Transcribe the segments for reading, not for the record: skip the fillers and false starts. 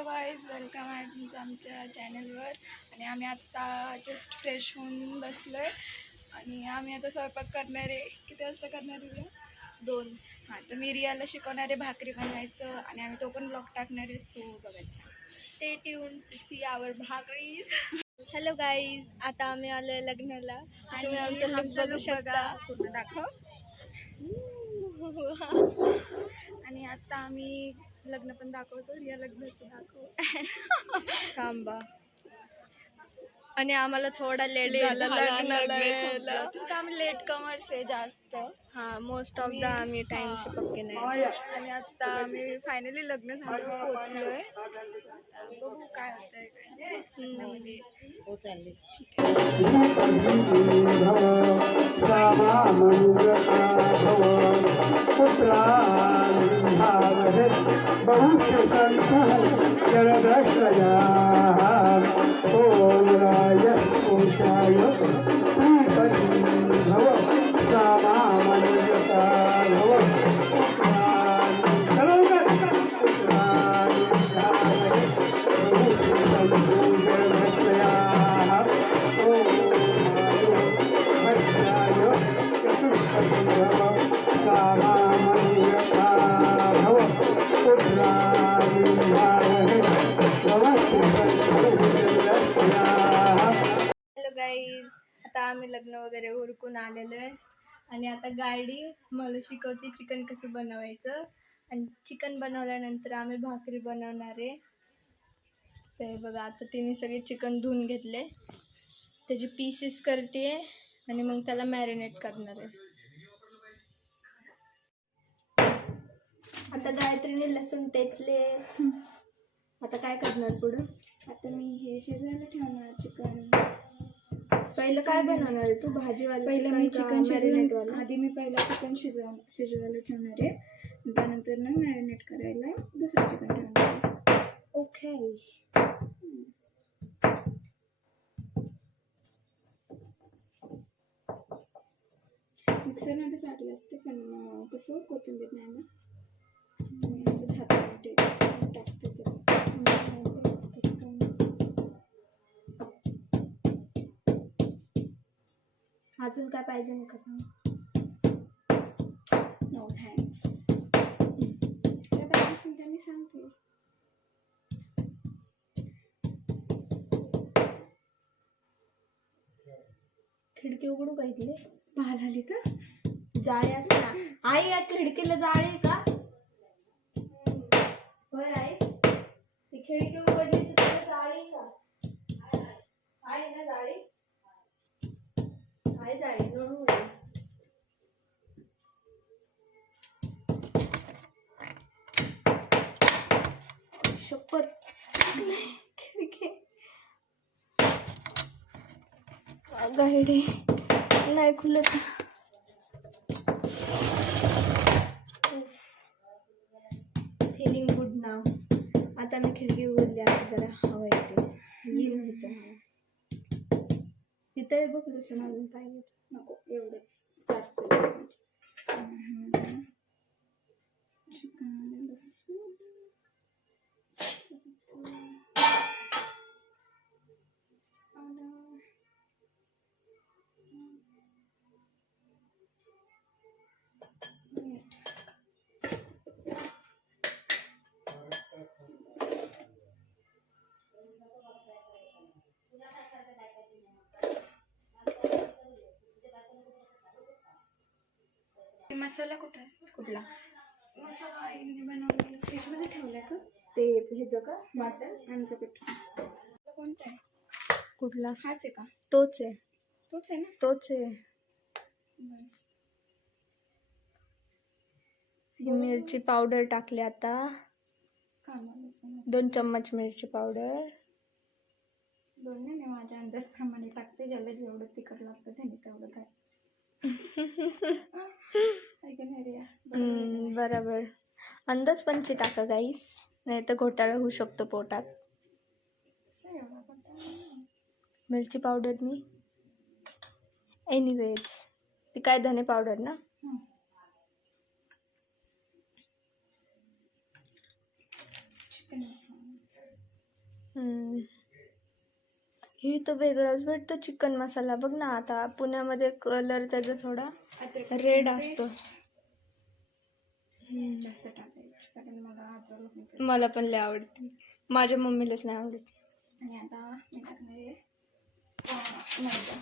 Hello guys, welcome आहे तुमचं आमच्या चॅनलवर. आणि आम्ही आत्ता जस्ट फ्रेश होऊन बसलो आहे आणि आम्ही आता स्वयंपाक करणार आहे. किती वाजता करणार आहे? 2. हां, तर मी रियाला शिकवणार आहे भाकरी बनवायचं आणि आम्ही तो पण ब्लॉग टाकणार आहे. सो बघायचं, stay tune to see our भाकरीज. हॅलो गाईज, आता आम्ही आलो आहे लग्नाला. तुम्ही आमचं लुक बघू शकता. पूर्ण दाखव. आणि आता आम्ही लग्न पण दाखवतो. रिया लग्नाचं दाखव. थांबा. आणि आम्हाला थोडा लेट झाला लग्नाला यायला. तसं आम्ही लेट कमर्स आहे जास्त. हां, मोस्ट ऑफ द आम्ही टाइमचे पक्के नाही. आणि आता आम्ही फायनली लग्न झालं पोचलोय. बघू काय होतंय लग्नामध्ये. हॅलो गाईज, आता आम्ही लग्न वगैरे उरकून आलेलो आहे आणि आता गाडी मला शिकवते चिकन कसं बनवायचं. आणि चिकन बनवल्यानंतर आम्ही भाकरी बनवणार आहे. तर बघा, आता तिने सगळे चिकन धुवून घेतले, त्याची पीसेस करते आणि मग त्याला मॅरिनेट करणार आहे. आता गायत्रीने लसूण टेचले. आता काय करणार पुढं? आता मी हे शिजायला ठेवणार चिकन. पहिलं काय बनवणार आहे तू? भाजीवाला? पहिलं मी चिकन मॅरिनेट शिजवून आधी मी पहिला चिकन शिजवायला ठेवणार आहे. त्यानंतर ना मॅरिनेट करायला दुसरं चिकन ठेवणार आहे. ओके. मिक्सरमध्ये टाकले असते पण कसं कोथिंबीर नाही ना, मी असं हाताने टाकते. अजून काय पाहिजे नाही का सांग? No thanks. काय पाहिजे असेल त्यांनी सांगते. खिडकी उघडू का इथले? पाहायला आली का? जाळे असते ना आई, या खिडकीला जाळे आहे का? होय आई, ती खिडकी उघडली तर त्याला जाळी आहे का? आहे ना जाळी? आहे जाळी, म्हणून शपथ खिडकी गाडी नाही खुलत. फिलिंग गुड नाव. आता मी खिडकी उघडली, आता जरा हवा येते. येईल इथं. तिथं बघ लसूण अजून पाहिजे. नको एवढंच जास्त. चिकन लसूण मसाला कुठे आहे? कुठला मसाला आईने बनवलेला फ्रीजमध्ये ठेवलाय का? ते ह्याचं का? वाटण यांचं पीठ कोणतं आहे? कुठला? हाच आहे का? तोच आहे. तोच आहे ना? तोच आहे. ही मिरची पावडर टाकली आता. 2 चम्मच मिरची पावडर. 2 नाही, मी माझ्या अंदाजप्रमाणे टाकते. ज्याला जेवढं तिखट लागतं त्याने तेवढं काय. बरोबर. अंदाज पंची टाका गाईस, नाही तर घोटाळा होऊ शकतो पोटात. मिरची पावडरनी एनिवेज ती काय धने पावडर ना. चिकन मसाला ही तर वेगळाच भेटतो चिकन मसाला. बघ ना, आता पुण्यामध्ये कलर त्याचा थोडा रेड असतो. जास्त टाकायचं कारण मला अद्रक लसूण मला पण लय आवडते, माझ्या मम्मीलाच नाही आवडत. आणि आता मी टाकणार आहे मैदा.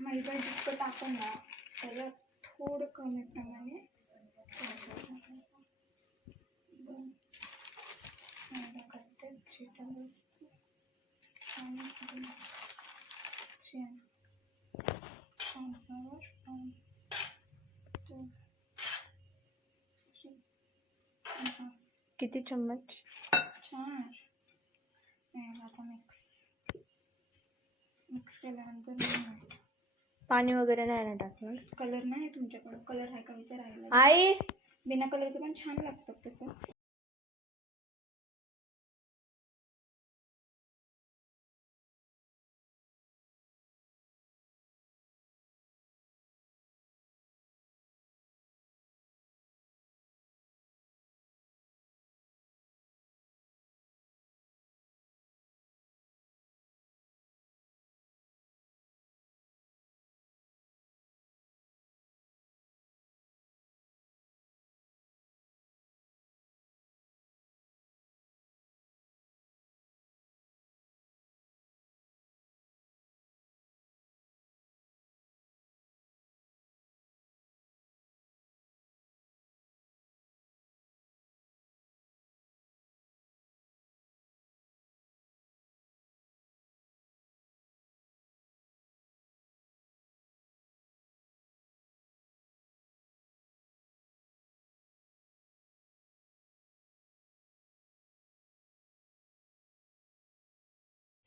मैदा जितकं टाकून ना त्याला थोडं कमी प्रमाणे मैदा करते. किती चम्मच? 4. आता मिक्स केल्यानंतर पाणी वगैरे नाही ना टाकणार? कलर नाही तुमच्याकडे? कलर आहे का विचारायला? आई, बिना कलरचं पण छान लागतं तसं.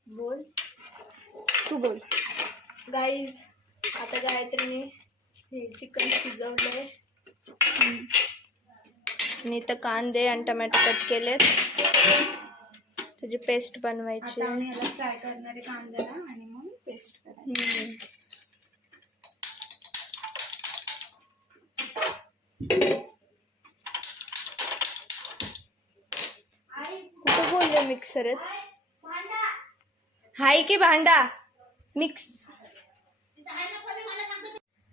बोल, तू बोल. गाईज, आता गायत्रीने हे चिकन शिजवलंय. मी तर कांदे आणि टमॅटो कट केलेत, त्याची पेस्ट बनवायची. आता आम्ही याला फ्राय करणार आहे कांद्याला आणि मग पेस्ट करायची. कुठं बोलले मिक्सर आहेत? हाय की भांडा मिक्स.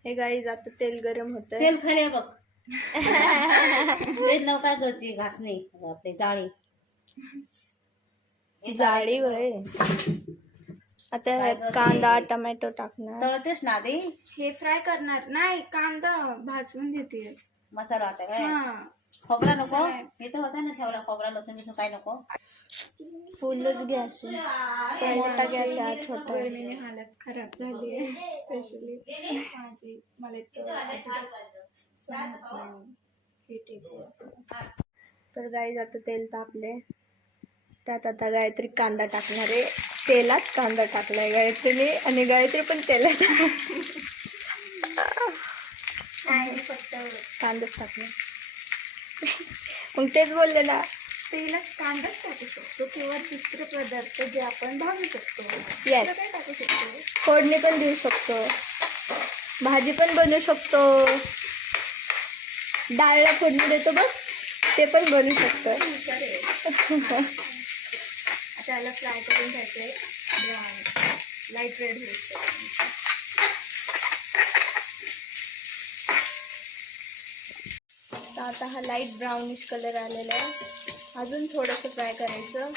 हे गाईज, आता तेल गरम होत. तेल खाली बघ. तेल नाव काय करते? घास नाही आपले जाळी जाळी वय. आता कांदा टमॅटो टाकणार. तळतेस ना आधी? हे फ्राय करणार नाही, कांदा भाजून घेते. मसाला वाटा काय? हा, खोबरा नको? इथं होता ना ठेवला खोबरा लसूण बिसून काय नको? फुलच गॅस आहे, मोठा गॅस आहे, छोटा. गरमीने हालत खराब झाली आहे. स्पेशली माझी. मला तर गाईज, आता तेल तापले, त्यात आता गायत्री कांदा टाकणार आहे. तेलात कांदा टाकलाय गायत्रीने आणि गायत्री पण तेलात फक्त कांदाच टाकला. मग तेच बोलले ना, तेलात कांदाच टाकू शकतो किंवा दुसरे पदार्थ जे आपण भाजू शकतो. येस, काय टाकू शकतो? फोडणी पण देऊ शकतो, भाजी पण बनवू शकतो, डाळला फोडणी देतो बघ, ते पण बनवू शकतो. हुशार आहे. आता याला फ्राय करून घ्यायचंय. लाईट रेड होईल. तर आता हा लाईट ब्राउनिश कलर आलेला आहे. अजून थोडंसं फ्राय करायचं,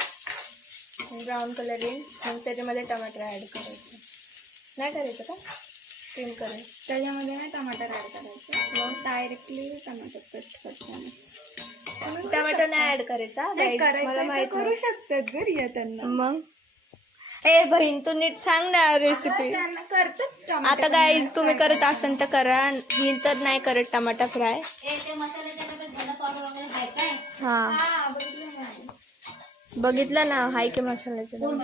ब्राऊन कलर येईल. मग त्याच्यामध्ये टमाटर ॲड करायचं. नाही करायचं का? क्रीम करेल त्याच्यामध्ये नाही टमाटर ॲड करायचं, मग डायरेक्टली टमाटर पेस्ट करताना टमाटर नाही ऍड करायचा. मला माहित करू शकतात घरी त्यांना. मग ए बहीण, तू नीट सांग ना रेसिपी. त्यांना करतात. आता गाईज, तुम्ही करत असाल तर करा, ही तर नाही करत टमाटा फ्राय. हा, बघितलं ना, हाय की मसाल्याचं.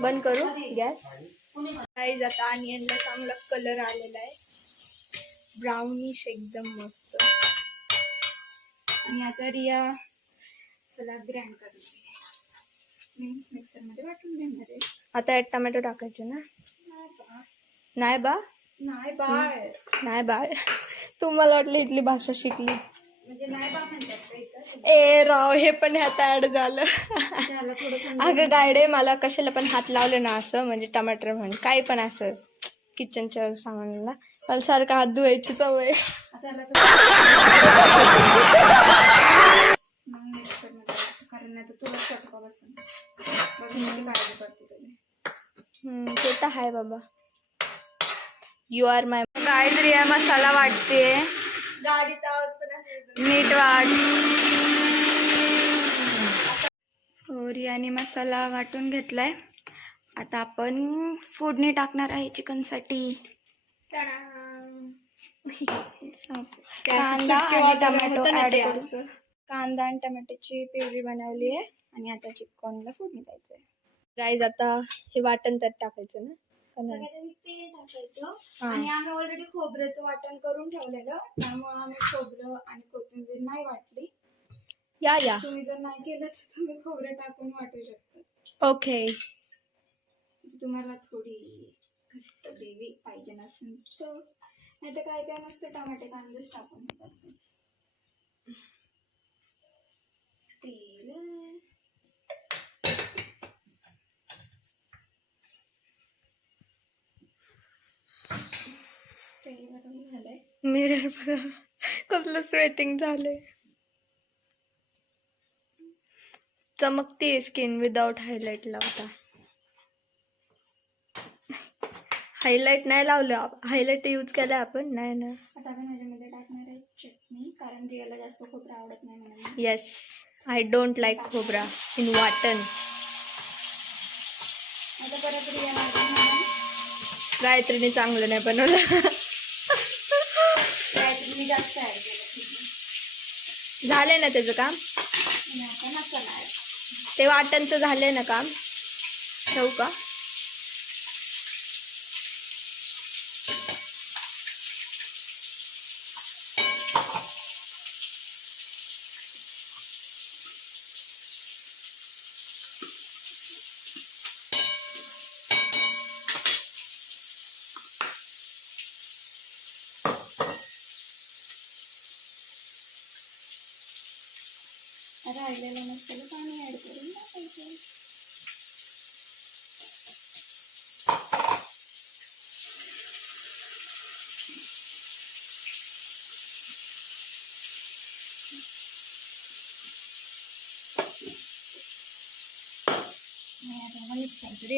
बंद करू गॅस. गाईज, आता ऑनियनला चांगला कलर आलेला आहे, ब्राउनिश एकदम मस्त. आणि आता रिया त्याला ग्राइंड करणार आहे, मीन्स मिक्सरमध्ये वाटून घेणार आहे. आता यात टमॅटो टाकायचे ना? नाही बा, नाही बाळ. नाही बाळ, तू मला वाटलं इथली भाषा शिकली. म्हणजे नाही बा म्हणतात का इथं ए राव, हे पण ह्यात ऍड झालं. त्याला थोडं अगं गायडे, मला कशाला पण हात लावले ना असं, म्हणजे टमाटर म्हण काही पण असं किचनच्या सामानाला, मला सारखं हात धुवायची सवय. त्याला मग मिक्सरमध्ये कारण नाही तर तुला चटका बसून काळजी पडते त्याने. ते तर आहे बाबा. यू आर माय. गायत्री या मसाला वाटते. गाडीचा आवाज पण असेल. मीठ वाट. रियाने मसाला वाटून घेतलाय. आता आपण फोडणी टाकणार आहे चिकनसाठी. कांदा आणि टमॅटो ऍड करू. कांदा आणि टमॅटोची प्युरी बनवली आहे आणि आता चिकनला फोडणी द्यायचंय. गाईज आता हे वाटण त्यात टाकायचं ना. तेल टाकायचं आणि आम्ही ऑलरेडी खोबऱ्याचं वाटण करून ठेवलेलं, त्यामुळे आम्ही खोबरं आणि कोथिंबीर नाही वाटली. या तुम्ही जर नाही केलं तर तुम्ही खोबरं टाकून वाटू शकता. ओके. तुम्हाला थोडी घट्ट ग्रेव्ही पाहिजे नसेल तर, नाही तर काय काय नसतं टमाटे कांदेच टाकून देतात. तेल गरम झालंय. मिरर कसलं स्वेटिंग झालंय. चमकते स्किन विदाउट हायलाइट लावता. हायलाइट नाही लावलं, हायलाइट यूज केलं आपण नाही ना. आता आपण ह्याच्यामध्ये टाकणार आहे चटणी, कारण रियाला जास्त खोबरं आवडत नाही म्हणून. Yes, I don't like khobra in vatan. आता परत रिया लागली गायत्रीने चांगलं नाही बनवलं. मी जास्त ऍड केलं. झालंय ना त्याचं काम. आणि आता मसाला ऍड. ते वाटणचं झालंय ना काम. ठेवू का? राहिलेलं मसाला पाणी ऍड करून टाकायचं.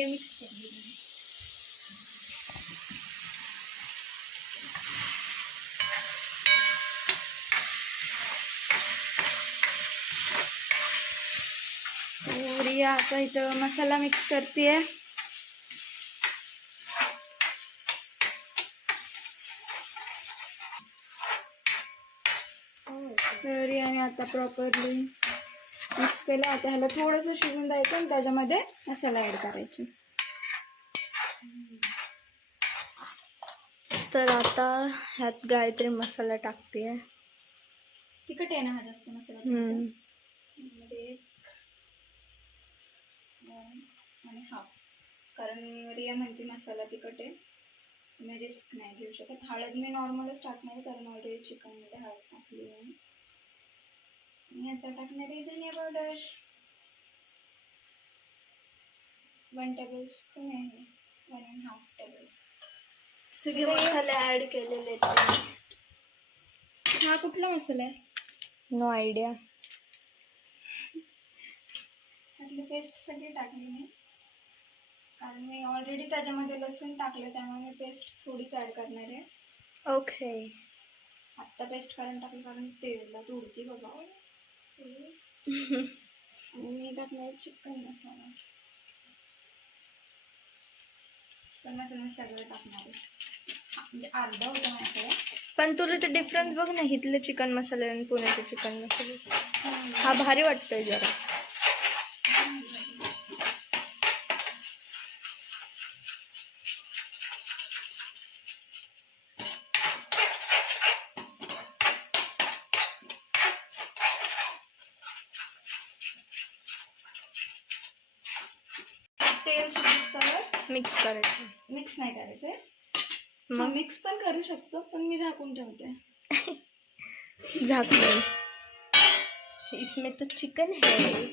मिक्स करून रिया आता इथं मसाला मिक्स करते. रियाने आता प्रॉपरली मिक्स केलं. आता ह्याला थोडंसं शिजून द्यायचं आणि त्याच्यामध्ये मसाला ऍड करायची. तर आता ह्यात गायत्री मसाला टाकते. तिखट आहे ना हा जास्त मसाला. आणि हाफ, कारण रिया म्हणते मसाला तिखट आहे, मी रिस्क नाही घेऊ शकत. हळद मी नॉर्मलच टाकणार आहे, कारण ऑलरेडी चिकनमध्ये हळद टाकली आहे. मी आता टाकणार आहे धनिया पावडर 1 टेबलस्पून आहे, 1.5 टेबलस्पून. सगळे मसाले ऍड केलेले आहेत. हा कुठला मसाला आहे? No idea. त्यातली पेस्ट सगळी टाकली मी, कारण मी ऑलरेडी त्याच्यामध्ये लसूण टाकलं, त्यामुळे मी पेस्ट थोडीच ॲड करणार आहे. ओके. आत्ता पेस्ट करून टाकलं कारण तेलात उडती बाबा. आणि मी टाकणार चिकन मसाला. चिकन मसाला सगळं टाकणार आहे, म्हणजे अर्धा होतं माझ्याकडे. पण तुला ते डिफरन्स बघ ना, इथलं चिकन मसाले आणि पुण्याचे चिकन मसाले. हा भारी वाटतोय जरा. तेल सुटल्यावर मिक्स करायचं. मिक्स नाही करायचं, मग मिक्स पण करू शकतो, पण मी झाकून ठेवते. झाकण, इसमें तो चिकन है।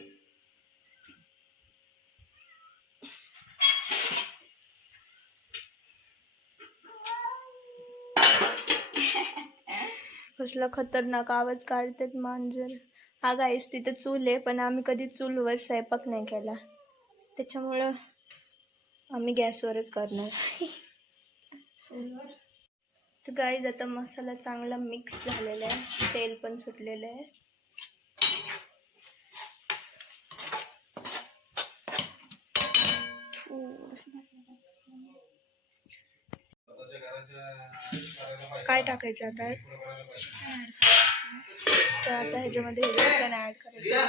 कसला खतरनाक आवाज काढतात मांजर। हा गाईस तिथं चूल आहे, पण आम्ही कधी चूलवर स्वयंपाक नाही केला, त्याच्यामुळं आम्ही गॅसवरच करणार। तर गाईज आता मसाला चांगला मिक्स झालेला आहे, तेल पण सुटलेलं आहे। काय टाकायचं आता? तर आता ह्याच्यामध्ये चिकन ऍड करायचं।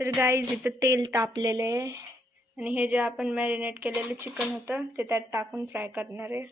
तर गाईज इथं तेल तापलेलं आहे आणि हे जे आपण मॅरिनेट केलेलं चिकन होतं ते त्यात टाकून फ्राय करणार आहे।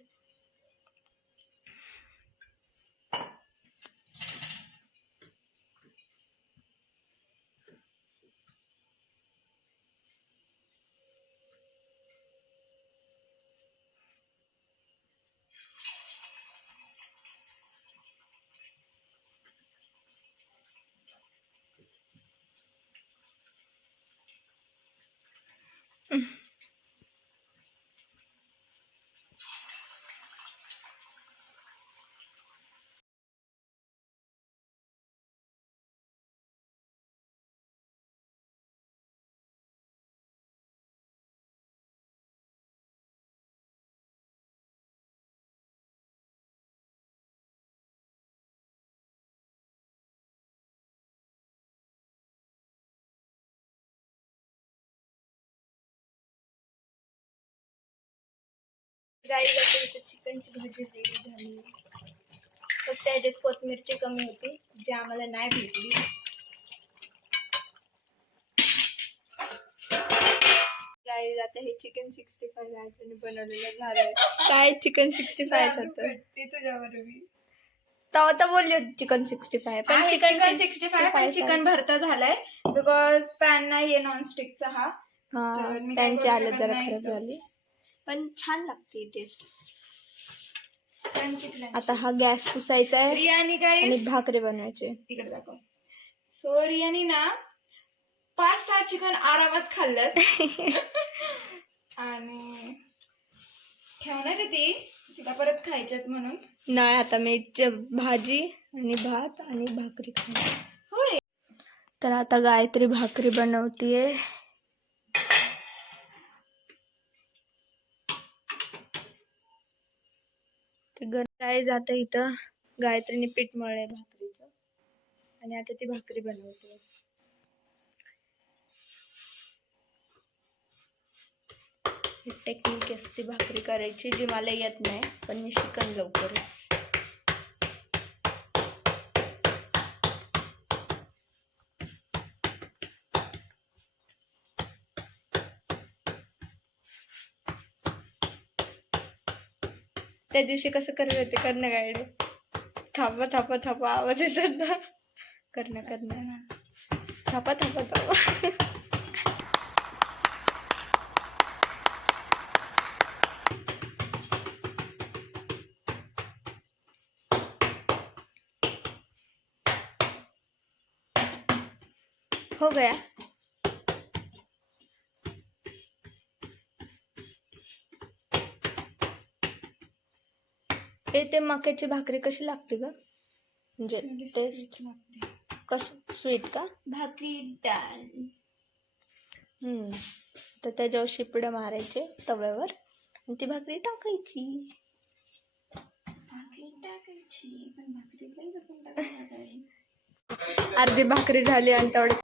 गाईज आता इथं चिकनची भाजी रेडी झाली, फक्त त्याच्यात कोथिंबीरची कमी होती जी आम्हाला नाही भेटली। गाईज आता हे चिकन 65 गायचं बनवलेलं झालंय। काय चिकन 65 होतं ते तुझ्याबरोबर तर बोलली होती चिकन 65, पण चिकन 65 चिकन भरता झालाय बिकॉज पॅन नाहीये नॉनस्टिकचा हा। हा, मी काय त्यांची करू हालत शकत जरा नाही खराब तर. झाली, पण छान लागते टेस्ट। क्रंची आता हा गॅस पुसायचा आहे रियानी आणि गाईस भाकरी बनवायचे। तिकडे दाखव। सो रियानी ना 5-6 चिकन आरामात खाल्लं आणि ठेवणार आहे ती, तिला परत खायच्यात म्हणून। नाही, आता मी भाजी आणि भात आणि भाकरी खाणार। होय, तर आता गायत्री भाकरी बनवतीये। गाय जाते इथं गायत्रीने पीठ मळलंय भाकरीचं आणि आता ती भाकरी बनवते। ही टेक्निक असते भाकरी करायची जी मला येत नाही, पण मी शिकन लवकरच। त्या दिवशी कसं करत होते, करणं गायडे थापा थापा थापा आवाज येत होता। करणं थापा थापा थापा। हो गया। ते मक्याची भाकरी कशी लागते ग? म्हणजे टेस्ट कशी स्वीट का? भाकरी डाळ. तर त्याच्यावर शिपडं मारायचे तव्यावर आणि ती भाकरी टाकायची. पण भाकरी पण जपून टाकायला लागेल. अर्धी भाकरी झाली आणि तेवढे